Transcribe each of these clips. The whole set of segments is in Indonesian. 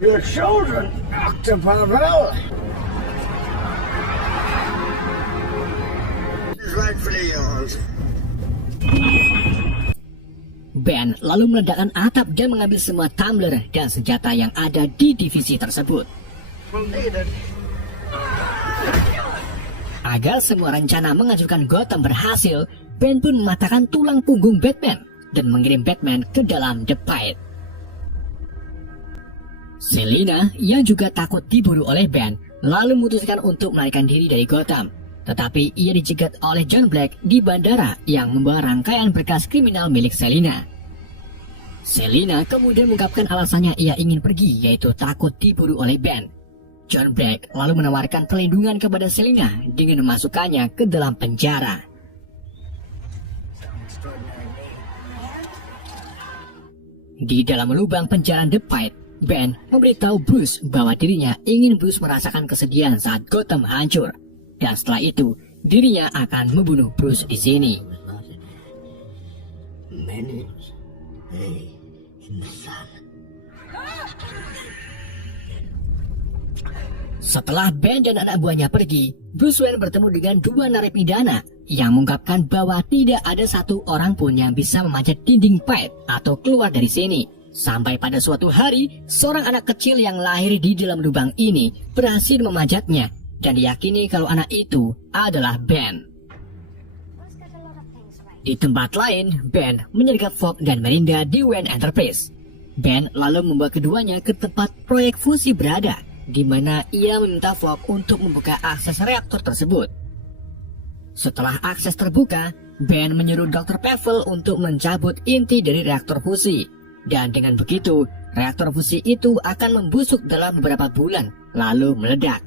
Your children, Dr. Pavel. Is rightfully yours. Ben lalu meledakkan atap dan mengambil semua tumbler dan senjata yang ada di divisi tersebut. Agar semua rencana menghancurkan Gotham berhasil, Ben pun mematahkan tulang punggung Batman dan mengirim Batman ke dalam The Pit. Selina yang juga takut diburu oleh Ben lalu memutuskan untuk melarikan diri dari Gotham. Tetapi ia dicegat oleh John Black di bandara yang membawa rangkaian berkas kriminal milik Selina. Selina kemudian mengungkapkan alasannya ia ingin pergi, yaitu takut diburu oleh Ben. John Black lalu menawarkan perlindungan kepada Selina dengan memasukkannya ke dalam penjara. Di dalam lubang penjara The Pit, Ben memberitahu Bruce bahwa dirinya ingin Bruce merasakan kesedihan saat Gotham hancur. Dan setelah itu, dirinya akan membunuh Bruce di sini. Setelah Ben dan anak buahnya pergi, Bruce Wayne bertemu dengan dua narapidana yang mengungkapkan bahwa tidak ada satu orang pun yang bisa memanjat dinding Pit atau keluar dari sini. Sampai pada suatu hari, seorang anak kecil yang lahir di dalam lubang ini berhasil memanjatnya dan diyakini kalau anak itu adalah Ben. Di tempat lain, Ben menyergap Fogg dan Melinda di Wayne Enterprise. Ben lalu membawa keduanya ke tempat proyek fusi berada, di mana ia meminta Fogg untuk membuka akses reaktor tersebut. Setelah akses terbuka, Ben menyuruh Dr. Pavel untuk mencabut inti dari reaktor fusi. Dan dengan begitu, reaktor fusi itu akan membusuk dalam beberapa bulan, lalu meledak.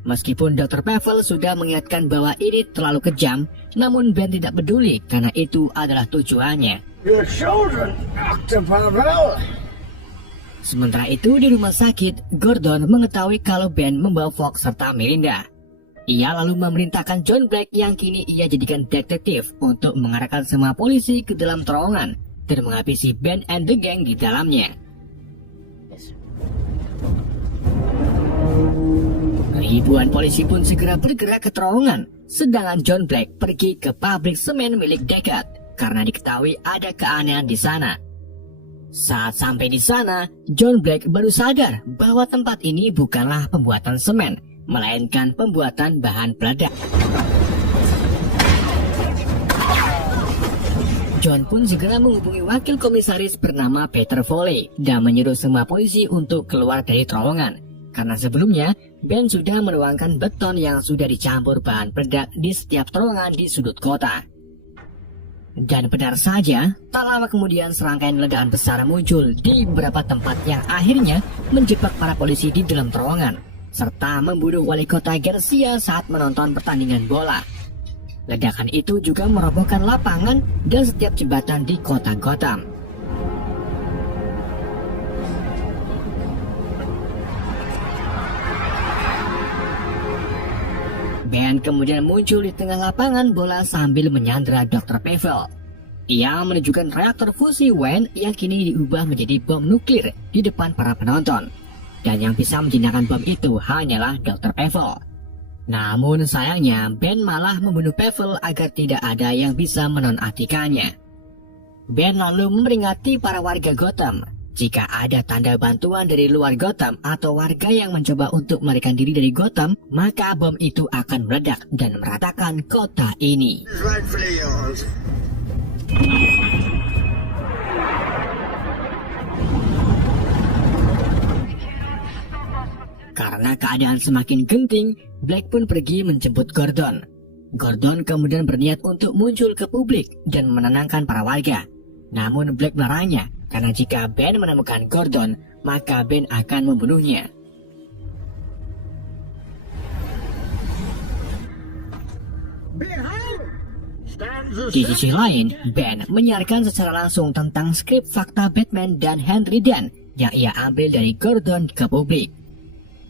Meskipun Dr. Pavel sudah mengingatkan bahwa ini terlalu kejam, namun Ben tidak peduli karena itu adalah tujuannya. Your children, Dr. Pavel. Sementara itu di rumah sakit, Gordon mengetahui kalau Ben membawa Fogg serta Melinda. Ia lalu memerintahkan John Black yang kini ia jadikan detektif untuk mengarahkan semua polisi ke dalam terowongan dan menghabisi Ben and the gang di dalamnya. Ribuan polisi pun segera bergerak ke terowongan, sedangkan John Black pergi ke pabrik semen milik Deckard karena diketahui ada keanehan di sana. Saat sampai di sana, John Black baru sadar bahwa tempat ini bukanlah pembuatan semen, melainkan pembuatan bahan peledak. John pun segera menghubungi wakil komisaris bernama Peter Foley dan menyuruh semua polisi untuk keluar dari terowongan. Karena sebelumnya, Ben sudah menuangkan beton yang sudah dicampur bahan peledak di setiap terowongan di sudut kota. Dan benar saja, tak lama kemudian serangkaian ledakan besar muncul di beberapa tempat yang akhirnya menjebak para polisi di dalam terowongan, serta membunuh wali kota Garcia saat menonton pertandingan bola. Ledakan itu juga merobohkan lapangan dan setiap jembatan di kota Gotham. Ben kemudian muncul di tengah lapangan bola sambil menyandera Dr. Pavel. Ia menunjukkan reaktor fusi Wayne yang kini diubah menjadi bom nuklir di depan para penonton. Dan yang bisa menjinakkan bom itu hanyalah Dr. Pavel. Namun sayangnya Ben malah membunuh Pavel agar tidak ada yang bisa menonaktifkannya. Ben lalu memperingati para warga Gotham. Jika ada tanda bantuan dari luar Gotham atau warga yang mencoba untuk melarikan diri dari Gotham, maka bom itu akan meledak dan meratakan kota ini. Rightfully yours. Karena keadaan semakin genting, Black pun pergi menjemput Gordon. Gordon kemudian berniat untuk muncul ke publik dan menenangkan para warga. Namun Black melarangnya, karena jika Ben menemukan Gordon, maka Ben akan membunuhnya. Di sisi lain, Ben menyiarkan secara langsung tentang skrip fakta Batman dan Henry Dent yang ia ambil dari Gordon ke publik.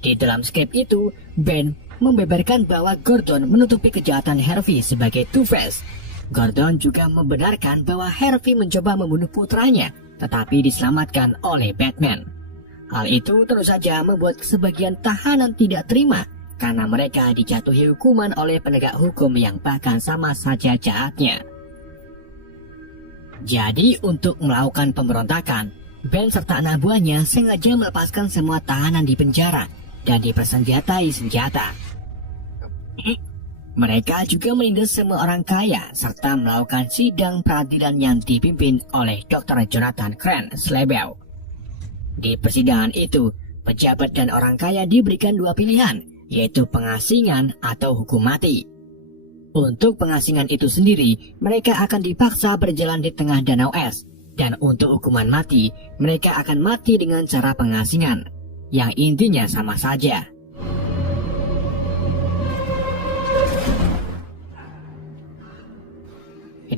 Di dalam skrip itu, Ben membeberkan bahwa Gordon menutupi kejahatan Harvey sebagai Two-Face. Gordon juga membenarkan bahwa Harvey mencoba membunuh putranya tetapi diselamatkan oleh Batman. Hal itu tentu saja membuat sebagian tahanan tidak terima karena mereka dijatuhi hukuman oleh penegak hukum yang bahkan sama saja jahatnya. Jadi untuk melakukan pemberontakan, Ben serta anak buahnya sengaja melepaskan semua tahanan di penjara dan dipersenjatai senjata. Mereka juga menindas semua orang kaya serta melakukan sidang peradilan yang dipimpin oleh Dr. Jonathan Crane Slebel. Di persidangan itu, pejabat dan orang kaya diberikan dua pilihan, yaitu pengasingan atau hukum mati. Untuk pengasingan itu sendiri, mereka akan dipaksa berjalan di tengah danau es, dan untuk hukuman mati, mereka akan mati dengan cara pengasingan, yang intinya sama saja.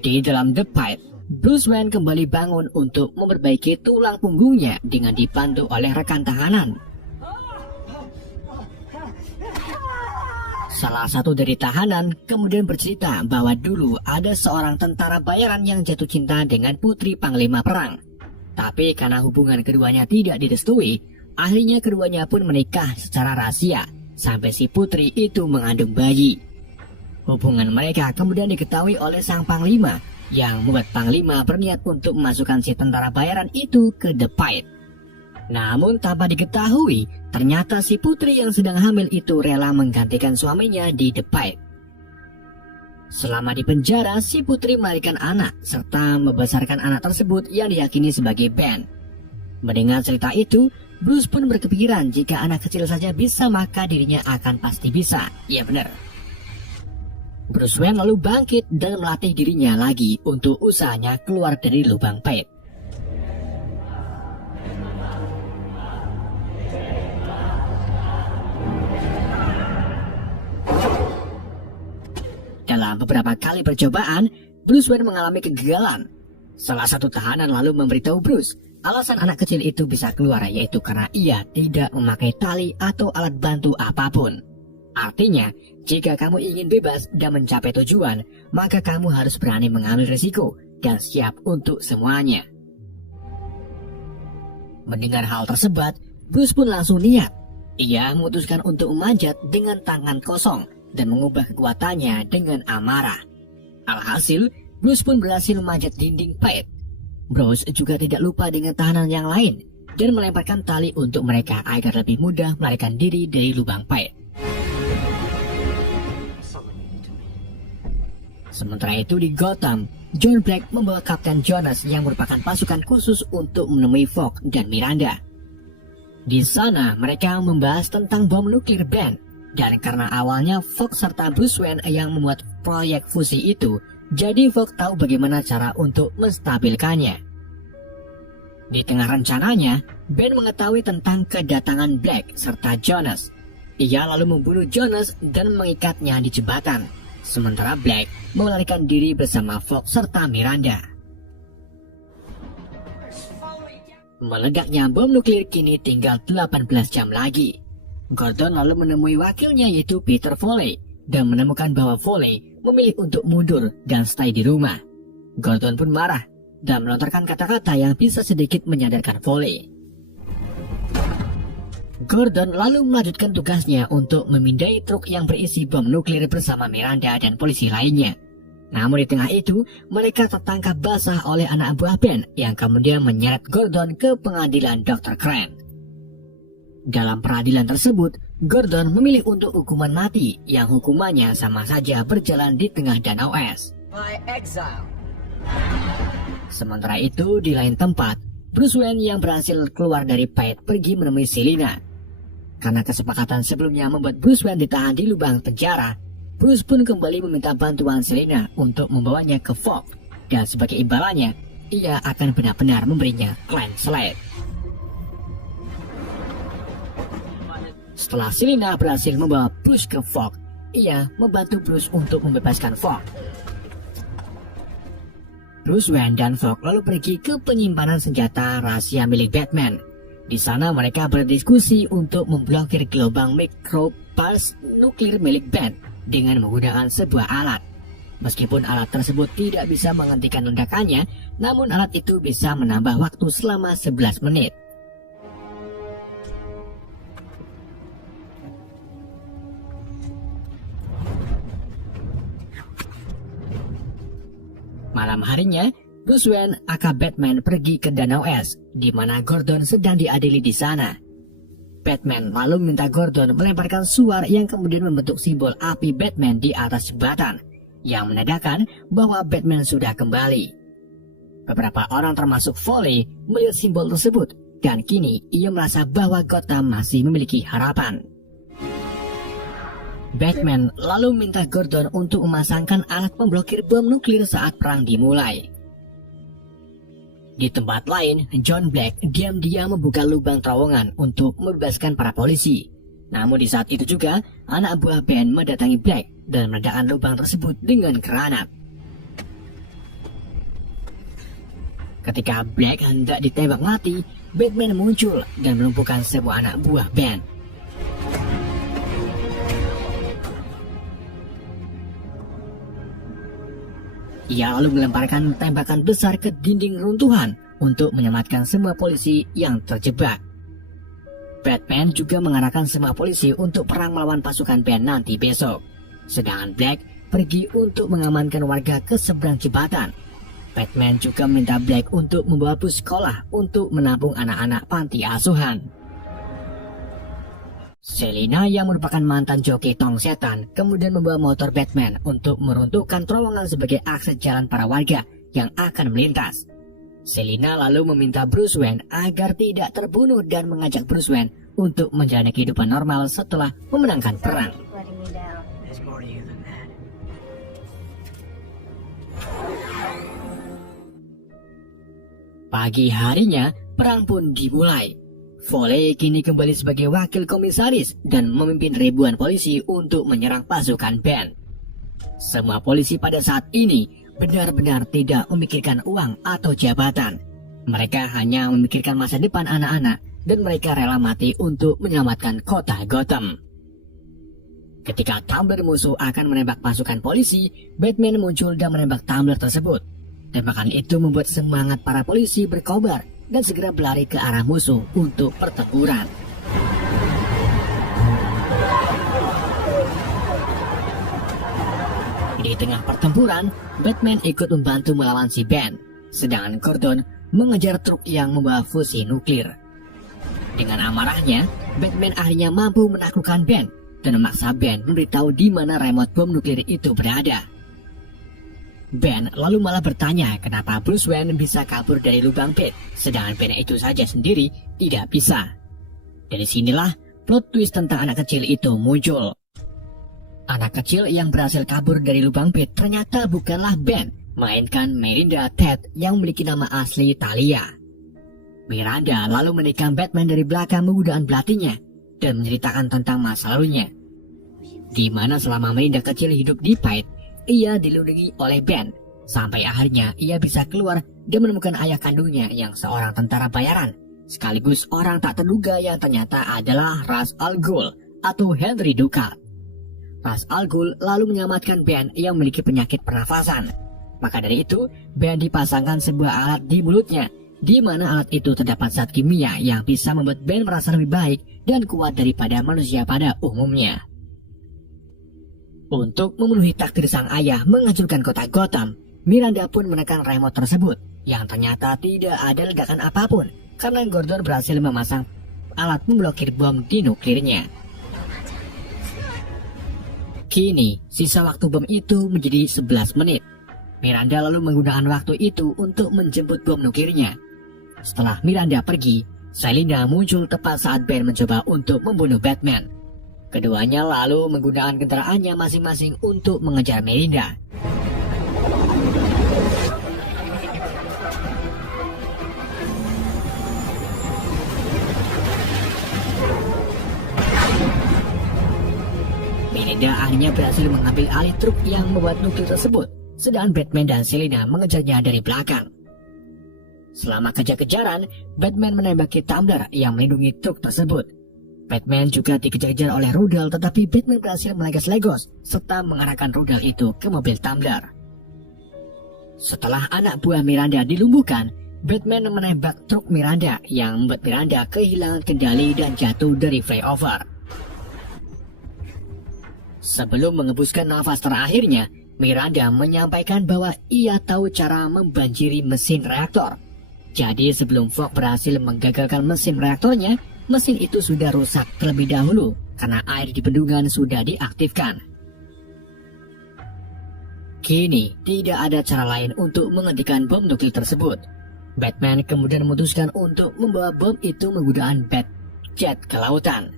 Di dalam The Fight, Bruce Wayne kembali bangun untuk memperbaiki tulang punggungnya dengan dibantu oleh rekan tahanan. Salah satu dari tahanan kemudian bercerita bahwa dulu ada seorang tentara bayaran yang jatuh cinta dengan putri panglima perang. Tapi karena hubungan keduanya tidak direstui, akhirnya keduanya pun menikah secara rahasia sampai si putri itu mengandung bayi. Hubungan mereka kemudian diketahui oleh sang panglima yang membuat panglima berniat untuk memasukkan si tentara bayaran itu ke The Fight. Namun tanpa diketahui, ternyata si putri yang sedang hamil itu rela menggantikan suaminya di The Fight. Selama di penjara, si putri melahirkan anak serta membesarkan anak tersebut yang diyakini sebagai Ben. Mendengar cerita itu, Bruce pun berkepikiran jika anak kecil saja bisa maka dirinya akan pasti bisa. Iya benar. Bruce Wayne lalu bangkit dan melatih dirinya lagi untuk usahanya keluar dari lubang pit. Dalam beberapa kali percobaan, Bruce Wayne mengalami kegagalan. Salah satu tahanan lalu memberitahu Bruce, alasan anak kecil itu bisa keluar yaitu karena ia tidak memakai tali atau alat bantu apapun. Artinya, jika kamu ingin bebas dan mencapai tujuan, maka kamu harus berani mengambil risiko dan siap untuk semuanya. Mendengar hal tersebut, Bruce pun langsung niat. Ia memutuskan untuk memanjat dengan tangan kosong dan mengubah kekuatannya dengan amarah. Alhasil, Bruce pun berhasil memanjat dinding pit. Bruce juga tidak lupa dengan tahanan yang lain dan melemparkan tali untuk mereka agar lebih mudah melarikan diri dari lubang pit. Sementara itu di Gotham, John Black membawa Kapten Jonas yang merupakan pasukan khusus untuk menemui Fogg dan Miranda. Di sana mereka membahas tentang bom nuklir Ben, dan karena awalnya Fogg serta Bruce Wayne yang membuat proyek fusi itu, jadi Fogg tahu bagaimana cara untuk menstabilkannya. Di tengah rencananya, Ben mengetahui tentang kedatangan Black serta Jonas. Ia lalu membunuh Jonas dan mengikatnya di jembatan. Sementara Black melarikan diri bersama Fogg serta Miranda. Meledaknya bom nuklir kini tinggal 18 jam lagi. Gordon lalu menemui wakilnya yaitu Peter Foley dan menemukan bahwa Foley memilih untuk mundur dan stay di rumah. Gordon pun marah dan melontarkan kata-kata yang bisa sedikit menyadarkan Foley. Gordon lalu melanjutkan tugasnya untuk memindai truk yang berisi bom nuklir bersama Miranda dan polisi lainnya. Namun di tengah itu, mereka tertangkap basah oleh anak buah Ben yang kemudian menyeret Gordon ke pengadilan Dr. Crane. Dalam peradilan tersebut, Gordon memilih untuk hukuman mati yang hukumannya sama saja berjalan di tengah danau es. Sementara itu, di lain tempat, Bruce Wayne yang berhasil keluar dari pit pergi menemui Selina. Karena kesepakatan sebelumnya membuat Bruce Wayne ditahan di lubang penjara, Bruce pun kembali meminta bantuan Selina untuk membawanya ke Fogg, dan sebagai imbalannya, ia akan benar-benar memberinya Clan Slade. Setelah Selina berhasil membawa Bruce ke Fogg, ia membantu Bruce untuk membebaskan Fogg. Bruce Wayne dan Fogg lalu pergi ke penyimpanan senjata rahasia milik Batman. Di sana mereka berdiskusi untuk memblokir gelombang micropulse nuklir milik Ben dengan menggunakan sebuah alat. Meskipun alat tersebut tidak bisa menghentikan ledakannya, namun alat itu bisa menambah waktu selama 11 menit. Malam harinya, Bruce Wayne aka Batman pergi ke Danau Es, di mana Gordon sedang diadili di sana. Batman lalu minta Gordon melemparkan suar yang kemudian membentuk simbol api Batman di atas jembatan, yang menandakan bahwa Batman sudah kembali. Beberapa orang termasuk Foley melihat simbol tersebut, dan kini ia merasa bahwa Gotham masih memiliki harapan. Batman lalu minta Gordon untuk memasangkan alat pemblokir bom nuklir saat perang dimulai. Di tempat lain, John Black diam-diam membuka lubang terowongan untuk membebaskan para polisi. Namun di saat itu juga, anak buah Ben mendatangi Black dan meledakkan lubang tersebut dengan granat. Ketika Black hendak ditembak mati, Batman muncul dan melumpuhkan semua anak buah Ben. Ia lalu melemparkan tembakan besar ke dinding runtuhan untuk menyelamatkan semua polisi yang terjebak. Batman juga mengarahkan semua polisi untuk perang melawan pasukan Ben nanti besok. Sedangkan Black pergi untuk mengamankan warga ke seberang jembatan. Batman juga meminta Black untuk membawa bus sekolah untuk menampung anak-anak panti asuhan. Selina yang merupakan mantan joki tong setan kemudian membawa motor Batman untuk meruntuhkan terowongan sebagai akses jalan para warga yang akan melintas. Selina lalu meminta Bruce Wayne agar tidak terbunuh dan mengajak Bruce Wayne untuk menjalani kehidupan normal setelah memenangkan perang. Pagi harinya, perang pun dimulai. Foley kini kembali sebagai wakil komisaris dan memimpin ribuan polisi untuk menyerang pasukan Ben. Semua polisi pada saat ini benar-benar tidak memikirkan uang atau jabatan. Mereka hanya memikirkan masa depan anak-anak dan mereka rela mati untuk menyelamatkan kota Gotham. Ketika tumbler musuh akan menembak pasukan polisi, Batman muncul dan menembak tumbler tersebut. Tembakan itu membuat semangat para polisi berkobar dan segera berlari ke arah musuh untuk pertempuran. Di tengah pertempuran, Batman ikut membantu melawan si Ben, sedangkan Gordon mengejar truk yang membawa fusi nuklir. Dengan amarahnya, Batman akhirnya mampu menaklukkan Ben dan memaksa Ben memberitahu di mana remote bom nuklir itu berada. Ben lalu malah bertanya kenapa Bruce Wayne bisa kabur dari lubang pit, sedangkan Ben itu saja sendiri tidak bisa. Dari sinilah plot twist tentang anak kecil itu muncul. Anak kecil yang berhasil kabur dari lubang pit ternyata bukanlah Ben, melainkan Miranda Tate yang memiliki nama asli Talia. Miranda lalu menikam Batman dari belakang menggunakan belatinya dan menceritakan tentang masa lalunya, di mana selama Miranda kecil hidup di pit, ia dilindungi oleh Ben, sampai akhirnya ia bisa keluar dan menemukan ayah kandungnya yang seorang tentara bayaran, sekaligus orang tak terduga yang ternyata adalah Ra's al Ghul atau Henry Ducat. Ra's al Ghul lalu menyelamatkan Ben yang memiliki penyakit pernafasan. Maka dari itu, Ben dipasangkan sebuah alat di mulutnya, di mana alat itu terdapat zat kimia yang bisa membuat Ben merasa lebih baik dan kuat daripada manusia pada umumnya. Untuk memenuhi takdir sang ayah menghancurkan kota Gotham, Miranda pun menekan remote tersebut, yang ternyata tidak ada ledakan apapun, karena Gordon berhasil memasang alat memblokir bom di nuklirnya. Kini, sisa waktu bom itu menjadi 11 menit. Miranda lalu menggunakan waktu itu untuk menjemput bom nuklirnya. Setelah Miranda pergi, Selina muncul tepat saat Ben mencoba untuk membunuh Batman. Keduanya lalu menggunakan kendaraannya masing-masing untuk mengejar Miranda. Miranda akhirnya berhasil mengambil alih truk yang membuat nuklir tersebut, sedangkan Batman dan Selina mengejarnya dari belakang. Selama kejar-kejaran, Batman menembaki tumbler yang melindungi truk tersebut. Batman juga dikejar-kejar oleh rudal, tetapi Batman berhasil melegas-legos serta mengarahkan rudal itu ke mobil tumbler. Setelah anak buah Miranda dilumpuhkan, Batman menembak truk Miranda yang membuat Miranda kehilangan kendali dan jatuh dari flyover. Sebelum mengembuskan nafas terakhirnya, Miranda menyampaikan bahwa ia tahu cara membanjiri mesin reaktor. Jadi sebelum Fogg berhasil menggagalkan mesin reaktornya, mesin itu sudah rusak terlebih dahulu karena air di bendungan sudah diaktifkan. Kini tidak ada cara lain untuk menghentikan bom nuklir tersebut. Batman kemudian memutuskan untuk membawa bom itu menggunakan Batjet ke lautan.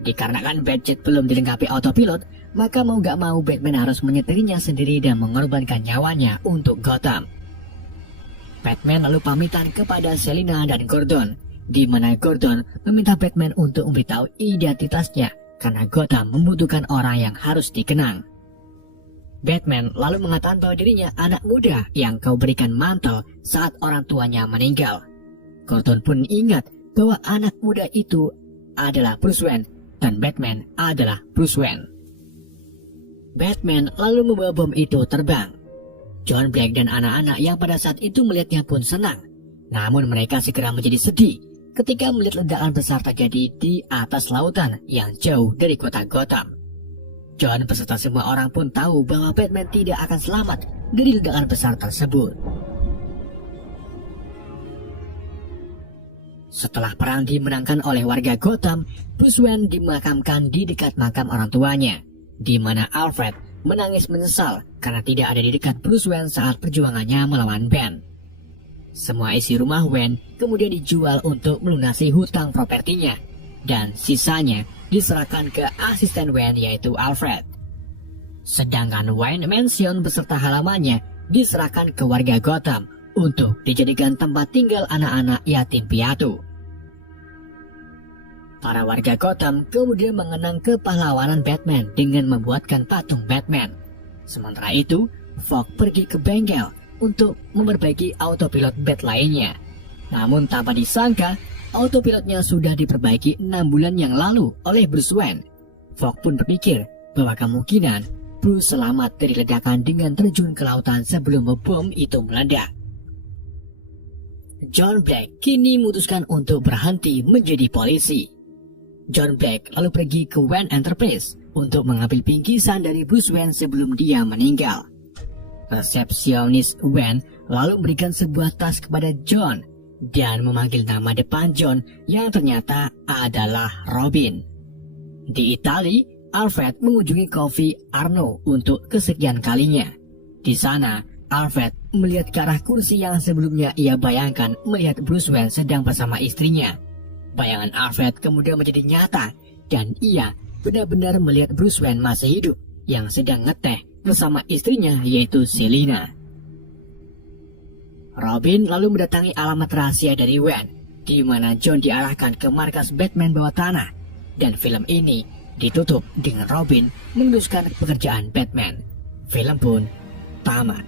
Dikarenakan Batjet belum dilengkapi autopilot, maka mau gak mau Batman harus menyetirnya sendiri dan mengorbankan nyawanya untuk Gotham. Batman lalu pamitan kepada Selina dan Gordon, di mana Gordon meminta Batman untuk memberitahu identitasnya karena Gotham membutuhkan orang yang harus dikenang. Batman lalu mengatakan bahwa dirinya anak muda yang kau berikan mantel saat orang tuanya meninggal. Gordon pun ingat bahwa anak muda itu adalah Bruce Wayne dan Batman adalah Bruce Wayne. Batman lalu membawa bom itu terbang. John Black dan anak-anak yang pada saat itu melihatnya pun senang. Namun mereka segera menjadi sedih ketika melihat ledakan besar terjadi di atas lautan yang jauh dari kota Gotham. John beserta semua orang pun tahu bahwa Batman tidak akan selamat dari ledakan besar tersebut. Setelah perang dimenangkan oleh warga Gotham, Bruce Wayne dimakamkan di dekat makam orang tuanya, di mana Alfred menangis menyesal karena tidak ada di dekat Bruce Wayne saat perjuangannya melawan Ben. Semua isi rumah Wayne kemudian dijual untuk melunasi hutang propertinya, dan sisanya diserahkan ke asisten Wayne yaitu Alfred. Sedangkan Wayne Mansion beserta halamannya diserahkan ke warga Gotham untuk dijadikan tempat tinggal anak-anak yatim piatu. Para warga Gotham kemudian mengenang kepahlawanan Batman dengan membuatkan patung Batman. Sementara itu, Fogg pergi ke bengkel untuk memperbaiki autopilot Bat lainnya. Namun tanpa disangka, autopilotnya sudah diperbaiki 6 bulan yang lalu oleh Bruce Wayne. Fogg pun berpikir bahwa kemungkinan Bruce selamat dari ledakan dengan terjun ke lautan sebelum bom itu meledak. John Black kini memutuskan untuk berhenti menjadi polisi. John Black lalu pergi ke Wayne Enterprise untuk mengambil bingkisan dari Bruce Wayne sebelum dia meninggal. Resepsionis Wayne lalu memberikan sebuah tas kepada John dan memanggil nama depan John yang ternyata adalah Robin. Di Italia, Alfred mengunjungi Coffee Arno untuk kesekian kalinya. Di sana, Alfred melihat ke arah kursi yang sebelumnya ia bayangkan melihat Bruce Wayne sedang bersama istrinya. Bayangan Alfred kemudian menjadi nyata dan ia benar-benar melihat Bruce Wayne masih hidup yang sedang ngeteh bersama istrinya yaitu Selina. Robin lalu mendatangi alamat rahasia dari Wayne, di mana John diarahkan ke markas Batman bawah tanah, dan film ini ditutup dengan Robin meneruskan pekerjaan Batman. Film pun tamat.